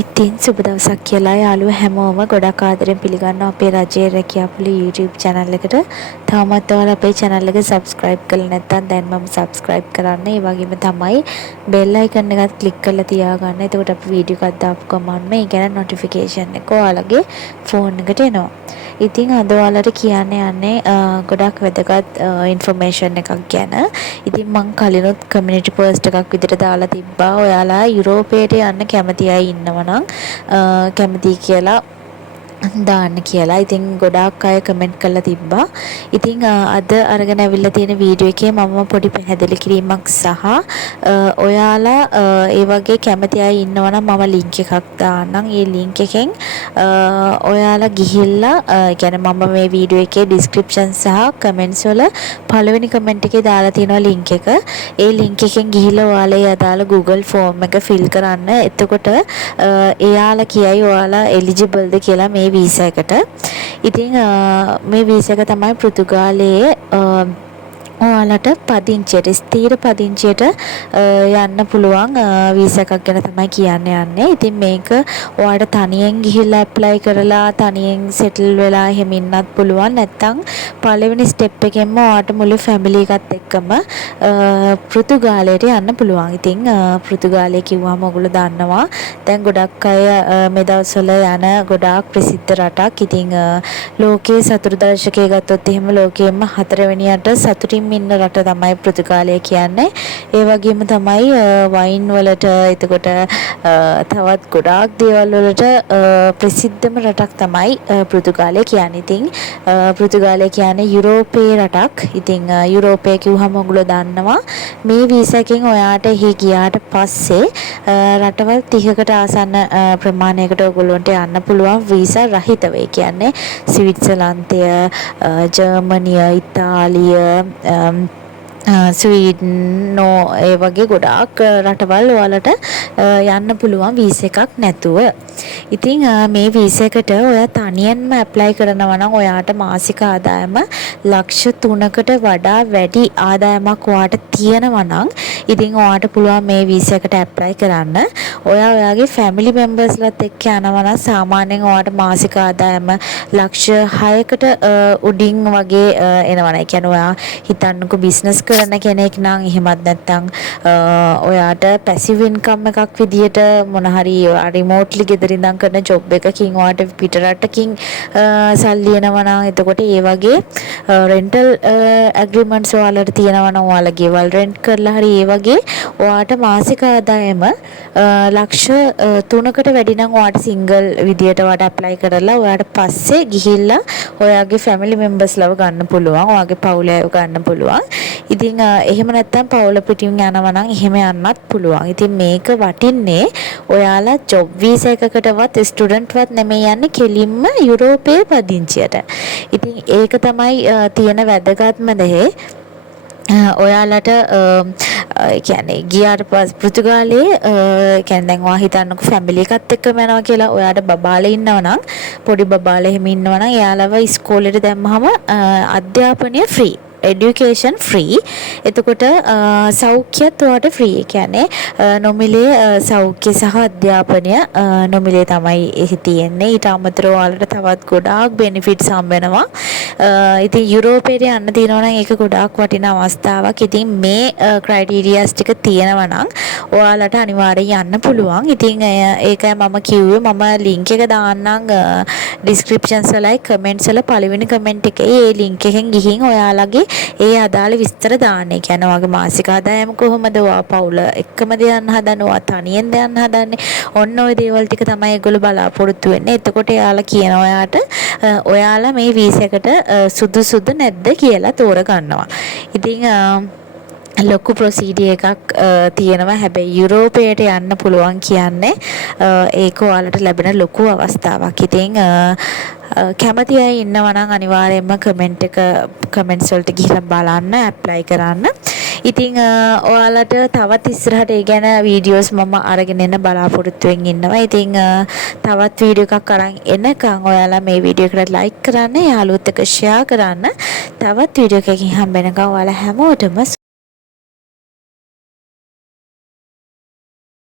ඉතින් සුබ දවසක් කියලා යාළුවෝ හැමෝම ගොඩක් ආදරෙන් පිළිගන්නවා අපේ රජයේ රැකියාපුලි YouTube channel එකට. තාමත් ඔයාලා අපේ channel එක subscribe කරලා නැත්නම් දැන් මම subscribe කරන්න. ඒ වගේම තමයි bell icon එකත් click කරලා තියාගන්න. එතකොට අපි වීඩියෝ එකක් දාපු ගමන්ම ඒ ගැන notification එක ඔයාලගේ phone එකට එනවා. ඉතින් අද ඔයාලට කියන්න යන්නේ ගොඩක් වැදගත් information එකක් ගැන. ඉතින් මම කලිනුත් community post එකක් විදිහට දාලා තිබ්බා. ඔයාලා යුරෝපයට යන්න කැමති අය ඉන්නවා නම් කැමති කියලා දාන්න කියලා. ඉතින් ගොඩාක් අය කමෙන්ට් කරලා තිබ්බා. ඉතින් අද අරගෙන අවිල්ලා තියෙන වීඩියෝ එකේ මම පොඩි පැහැදිලි කිරීමක් සහ ඔයාලා ඒ වගේ කැමති අය ඉන්නවා නම් මම ලින්ක් එකක් දාන්නම්. ඒ ලින්ක් එකෙන් ඔයාලා ගිහිල්ලා කියන්නේ මම මේ වීඩියෝ එකේ description සහ comments වල පළවෙනි comment එකේ දාලා තියෙනවා ලින්ක් එක. ඒ ලින්ක් එකෙන් ගිහිල්ලා ඔයාලා ඒ අදාළ Google form එක fill කරන්න. එතකොට එයාලා කියයි ඔයාලා eligible ද කියලා මේ වීසා එකට. ඉතින් මේ වීසා එක තමයි පෘතුගාලයේ ඔයාලට පදිංචියට ස්ථීර පදිංචියට යන්න පුළුවන් වීසා එකක් ගැන තමයි කියන්න යන්නේ. ඉතින් මේක ඔයාලට තනියෙන් ගිහිල්ලා ඇප්ලයි කරලා තනියෙන් සෙටල් වෙලා එහෙම ඉන්නත් පුළුවන්. නැත්නම් පළවෙනි ස්ටෙප් එකෙන්ම ඔයාලට මුළු ෆැමිලි එකත් එක්කම පෘතුගාලයට යන්න පුළුවන්. ඉතින් පෘතුගාලය කිව්වම ඔයගොල්ලෝ දන්නවා දැන් ගොඩක් අය මේ දවස්වල යන ගොඩාක් ප්‍රසිද්ධ රටක්. ඉතින් ලෝකයේ සතුරු දර්ශකයේ ගත්තොත් එහෙම ලෝකයේම 4 වෙනියට සතුටින් ඉන්න රට තමයි පෘතුගාලය කියන්නේ. ඒ වගේම තමයි වයින් වලට එතකොට තවත් ගොඩාක් දේවල් වලට ප්‍රසිද්ධම රටක් තමයි පෘතුගාලය කියන්නේ. ඉතින් පෘතුගාලය කියන්නේ යුරෝපයේ රටක්. ඉතින් යුරෝපය කිව්වම ඔයගොල්ලෝ දන්නවා මේ වීසා එකෙන් ඔයාට එහි ගියාට පස්සේ රටවල් 30කට ආසන්න ප්‍රමාණයකට ඔයගොල්ලන්ට යන්න පුළුවන් වීසා රහිතව. ඒ කියන්නේ ස්විට්සර්ලන්තය, ජර්මනිය, ඉතාලිය, ස්වීඩන් ඒ වගේ ගොඩාක් රටවල් ඔයාලට යන්න පුළුවන් වීසා එකක් නැතුව. ඉතින් මේ වීසා එකට ඔයා තනියෙන්ම ඇප්ලයි කරනවා නම් ඔයාට මාසික ආදායම ලක්ෂ 3කට වඩා වැඩි ආදායමක් ඔයාට තියෙනවා නම් ඉතින් ඔයාට පුළුවන් මේ වීසා එකට ඇප්ලයි කරන්න. ඔයා ඔයාගේ ෆැමිලි මෙම්බර්ස්ලාත් එක්ක යනවා නම් සාමාන්‍යයෙන් ඔයාට මාසික ආදායම ලක්ෂ 6කට උඩින් වගේ එනවා. ඒ කියන්නේ ඔයා හිතන්නකෝ බිස්නස් කරන කෙනෙක් නම් එහෙමත් නැත්නම් ඔයාට පැසිව් ඉන්කම් එකක් විදියට මොන හරි රිමෝට්ලි ගෙදර ඉඳන් කරන ජොබ් එකකින් ඔයාට පිටරටකින් සල්ලි එනවා නම් එතකොට ඒ වගේ රෙන්ටල් ඇග්‍රීමන්ට්ස් ඔයාලට තියෙනවා නම් ඔයාලා ගෙවල් රෙන්ට් කරලා හරි ඒ වගේ ඔයාට මාසික ආදායම ලක්ෂ 3කට වැඩි නම් ඔයාට සිංගල් විදියට ඔයාට ඇප්ලයි කරලා ඔයාට පස්සේ ගිහිල්ලා ඔයාගේ ෆැමිලි මෙම්බර්ස්ලව ගන්න පුළුවන්. ඔයාගේ පවුල අයව ගන්න පුළුවන්. ඉතින් එහෙම නැත්නම් පවුල පිටින් යනවා නම් එහෙම යන්නත් පුළුවන්. ඉතින් මේක වටින්නේ ඔයාලා ජොබ් වීසා එකකටවත් ස්ටුඩන්ට්වත් නෙමෙයි යන්නේ කෙලින්ම යුරෝපයේ පදිංචියට. ඉතින් ඒක තමයි තියෙන වැදගත්ම දේ. ඔයාලට කියන්නේ ගියාට පස්සේ පෘතුගාලයේ කියන්නේ දැන් ඔයා හිතන්නකෝ ෆැමිලි එකත් එක්කම යනවා කියලා. ඔයාට බබාලා ඉන්නවා නම් පොඩි බබාලා එහෙම ඉන්නවා නම් එයාලව ඉස්කෝලේට දැම්මහම අධ්‍යාපනය ෆ්‍රී. education free. එතකොට සෞඛ්‍යත් ඔයාට free. ඒ කියන්නේ නොමිලේ සෞඛ්‍ය සහ අධ්‍යාපනය නොමිලේ තමයි එහි තියෙන්නේ. ඊට අමතරව ඔයාලට තවත් ගොඩාක් benefits හම්බ වෙනවා. ඉතින් යුරෝපයට යන්න තියෙනවා නම් ඒක ගොඩාක් වටිනා අවස්ථාවක්. ඉතින් මේ ක්‍රයිටීරියාස් ටික තියෙනවා නම් ඔයාලට අනිවාර්යෙන් යන්න පුළුවන්. ඉතින් ඒකයි මම කිව්වේ මම link එක දාන්නම් descriptions වලයි comments වල පළවෙනි comment එකේ ඒ link එකෙන් ගිහින් ඔයාලගේ ඒ අදාළ විස්තර දාන්න. ඒ කියන්නේ ඔයාගේ මාසික ආදායම කොහොමද, ඔයා පවුල එක්කමද යන්න හදන්නේ, ඔයා තනියෙන්ද යන්න හදන්නේ, ඔන්න ඔය දේවල් ටික තමයි ඒගොල්ලෝ බලාපොරොත්තු වෙන්නේ. එතකොට එයාලා කියන ඔයාට ඔයාලා මේ වීසා එකට සුදුසුද නැද්ද කියලා තෝරගන්නවා. ඉතින් ලොකු ප්‍රොසීඩියර් එකක් තියෙනවා. හැබැයි යුරෝපයට යන්න පුළුවන් කියන්නේ ඒක ඔයාලට ලැබෙන ලොකු අවස්ථාවක්. ඉතින් කැමති අය ඉන්නවා නම් අනිවාර්යයෙන්ම කමෙන්ට්ස් වලට ගිහිල්ලා බලන්න, ඇප්ලයි කරන්න. ඉතින් ඔයාලට තවත් ඉස්සරහට ඒ ගැන වීඩියෝස් මම අරගෙන එන්න බලාපොරොත්තු වෙමින් ඉන්නවා. ඉතින් තවත් වීඩියෝ එකක් අරන් එනකන් ඔයාලා මේ වීඩියෝ එකට ලයික් කරන්න, යාළුවොත් එක්ක ෂෙයා කරන්න. තවත් වීඩියෝ එකකින් හම්බ වෙනකන් ඔයාලා හැමෝටම